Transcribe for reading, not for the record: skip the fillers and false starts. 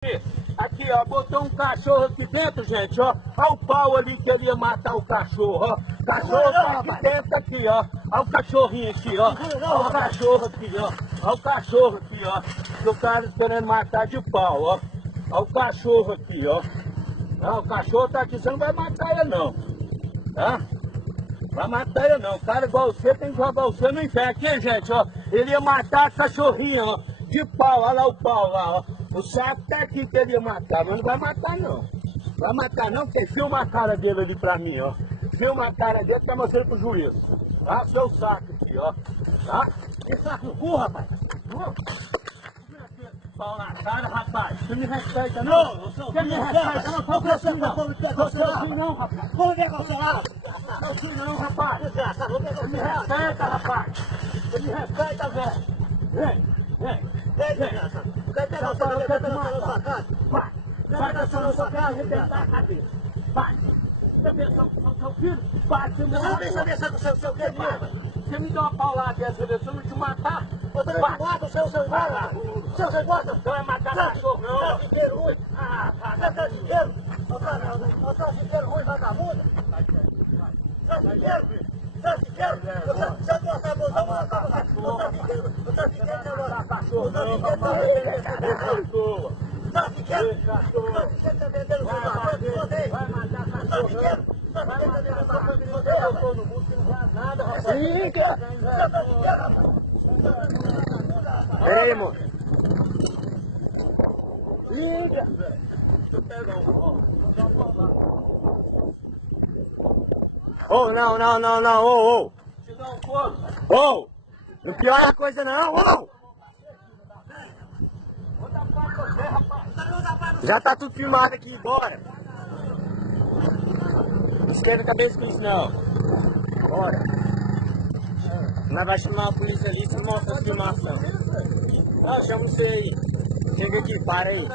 Aqui, ó, botou um cachorro aqui dentro, gente, ó. Olha o pau ali que ele ia matar o cachorro, ó. O cachorro tá aqui dentro, aqui, ó. Olha o cachorrinho aqui, ó. Olha o cachorro aqui, ó. Olha o cachorro aqui, ó. Que o cara querendo matar de pau, ó. Olha o cachorro aqui, ó. Não, o cachorro tá aqui, você não vai matar ele não. Tá? Vai matar ele não. O cara igual você tem que jogar você no inferno. Aqui, gente, ó. Ele ia matar a cachorrinha, ó. De pau, olha lá o pau lá, ó. O saco tá aqui que ele ia matar, mas não vai matar não. Vai matar não, porque filma a cara dele ali pra mim, ó. Filma a cara dele pra mostrar pro juiz. Tá? Seu saco aqui, ó. Tá? Que saco no cu, rapaz. Pau na cara, rapaz. Você me respeita não? Você me respeita não? Qual que é assim não? Você assim não, rapaz. Como é que você lá? Assim não, rapaz. Você me respeita, rapaz. Você me respeita, velho. Vem, vem. Vem, desgraça. Quer pegar o celular na sua casa? Vai. Vai com o celular na sua casa e arrebentar a cabeça. Vai. Deixa eu ver seu filho. Bate o meu. Não, deixa eu ver seu filho. Você me dá uma paulada dessa vez, se eu não te matar. Você não te mata, o seu igual. Seu igual. Você vai matar cachorro, não. Você é dinheiro ruim. Você é dinheiro. Você é dinheiro ruim, vagabundo. Você é dinheiro. Você é dinheiro. Você é botar a mão, não matar você. Você é dinheiro. Você é dinheiro, agora. Cachorro, não. Cachorro. Você é dinheiro. Você é vendendo seu cachorro. Vai matar cachorro, não. Vai matar cachorro. Eu tô no mundo que não faz nada, rapaz. Fica. Ei, irmão. Fica. Deixa eu pegar um. Oh, não, ô. Te dá um fogo. Ô, não piora a coisa não, ô. Já tá tudo filmado aqui, bora. Não escreve a cabeça com isso não. Bora. Nós vamos chamar a polícia ali e você mostra a filmação. Não, chama você aí. Chega aqui, para aí.